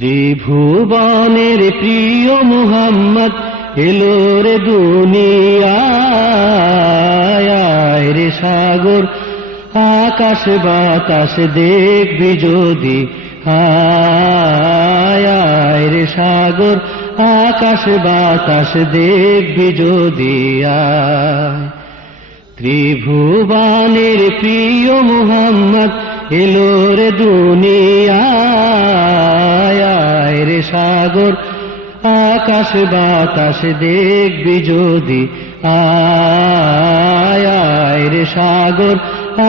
ত্রিভুবনের প্রিয় মুহাম্মদ এলো রে দুনিয়ায় রে সাগর আকাশ বাতাস দেখবি যদি আয় রে সাগর আকাশ বাতাস দেখবি যদি আয় ত্রিভুবনের প্রিয় মুহাম্মদ এলো রে দুনিয়ায় রে সাগর আকাশ বাতাস দেখবি যদি আয় রে সাগর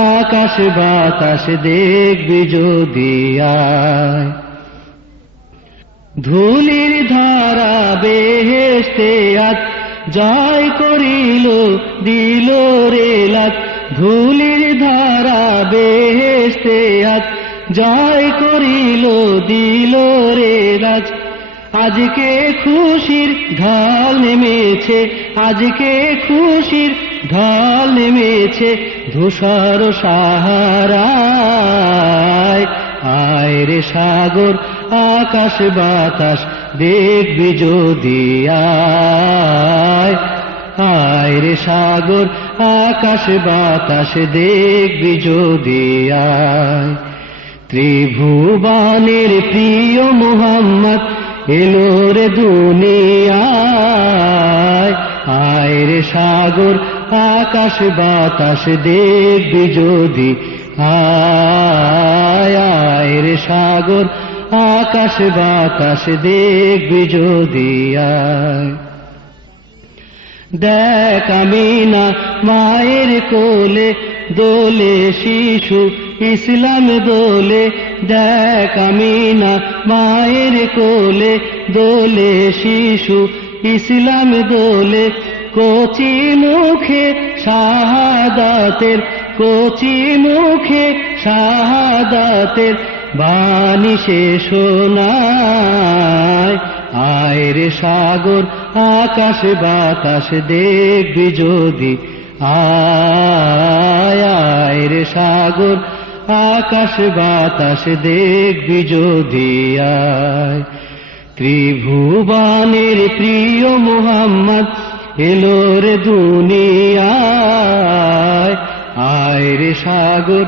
আকাশ বাতাস দেখবি যদি আয় ধুলির ধারা বেহেশতে আজ জয় করিল দিল রে লাত ধুলির ধারা বেহেশতে আজ জয় করিল দিল রে রাজ আজকে খুশির ঢল নেমেছে আজকে খুশির ঢল নেমেছে ধূসর সাহারায় আয় রে সাগর আকাশ বাতাস দেখবি যদি আয় রে সাগর আকাশ বাতাস দেখবি যদি আয় ত্রিভুবনের প্রিয় মুহাম্মদ এলো রে দুনিয়ায় আয় রে সাগর আকাশ বাতাস দেখবি যদি আয় রে সাগর আকাশ বাতাস দেখবি যদি আয় দেখ আমিনা মায়ের কোলে দোলে শিশু ইসলাম দোলে দেখ আমিনা মায়ের কোলে দোলে শিশু ইসলাম দোলে কচি মুখে শাহাদাতের কচি মুখে শাহাদাতের বাণী সে শোনায় আয় রে সাগর আকাশ বাতাস দেখবি যদি আয় রে সাগর আকাশ বাতাস দেখবি যদি আয় ত্রিভুবনের প্রিয় মুহাম্মদ এলো রে দুনিয়ায় আয় রে সাগর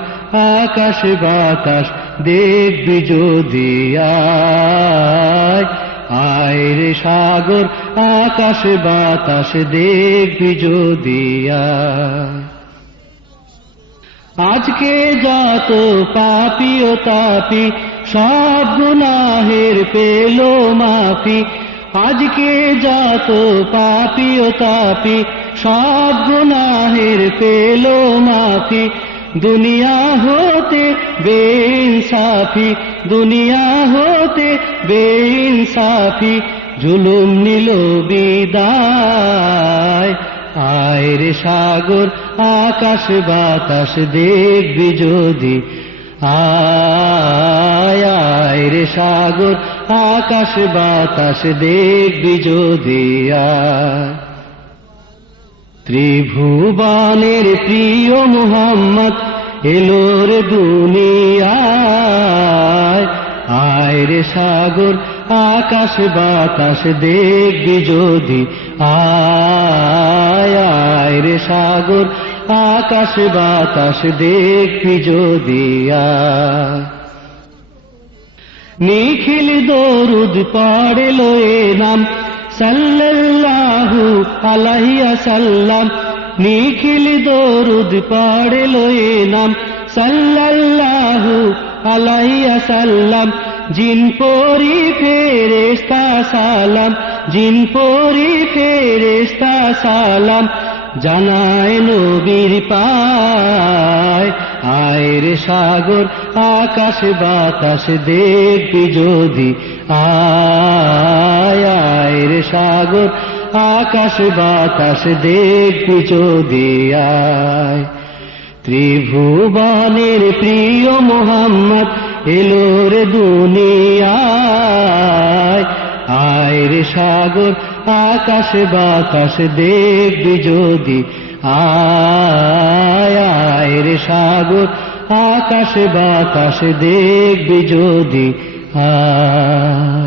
আকাশ বাতাস দেখবি যদি আয় রে সাগর আকাশ বাতাস দেখবি যদি আজকে যত পাপী ও তাপী সব গুনাহের পেল মাফি আজকে যত পাপী ও তাপী সব গুনাহের পেল মাফি দুনিয়া হতে বেইনসাফি দুনিয়া হতে বেইনসাফি জুলুম নিল বিদায় আয় রে সাগর আকাশ বাতাস দেখবি যদি আয় রে সাগর আকাশ বাতাস দেখবি যদি ত্রিভুবনের প্রিয় মুহাম্মদ এলো রে দুনিয়ায় আয় রে সাগর আকাশ বাতাস দেখবি যদি আয় রে সাগর আকাশ বাতাস দেখবি যদি নিখিল দরুদ পড়ল এ নাম সাল্লাল্লাহু আলাইহি ওয়াসাল্লাম নিখিল দরুদ পড়ল এ নাম সাল্লাল্লাহু আলাইহি ওয়াসাল্লাম জিন পরি ফেরেশতা সালাম জিন পরি ফেরেশতা সালাম জানায় নবীর পায় আয় রে সাগর আকাশ বাতাস দেখবি যদি আয় রে সাগর আকাশ বাতাস দেখবি যদি ত্রিভুবনের প্রিয় মুহাম্মদ এলো রে দুনিয়ায় আয় রে সাগর আকাশ বাতাস দেখবি যদি আয় রে সাগর আকাশ বাতাস দেখবি যদি আ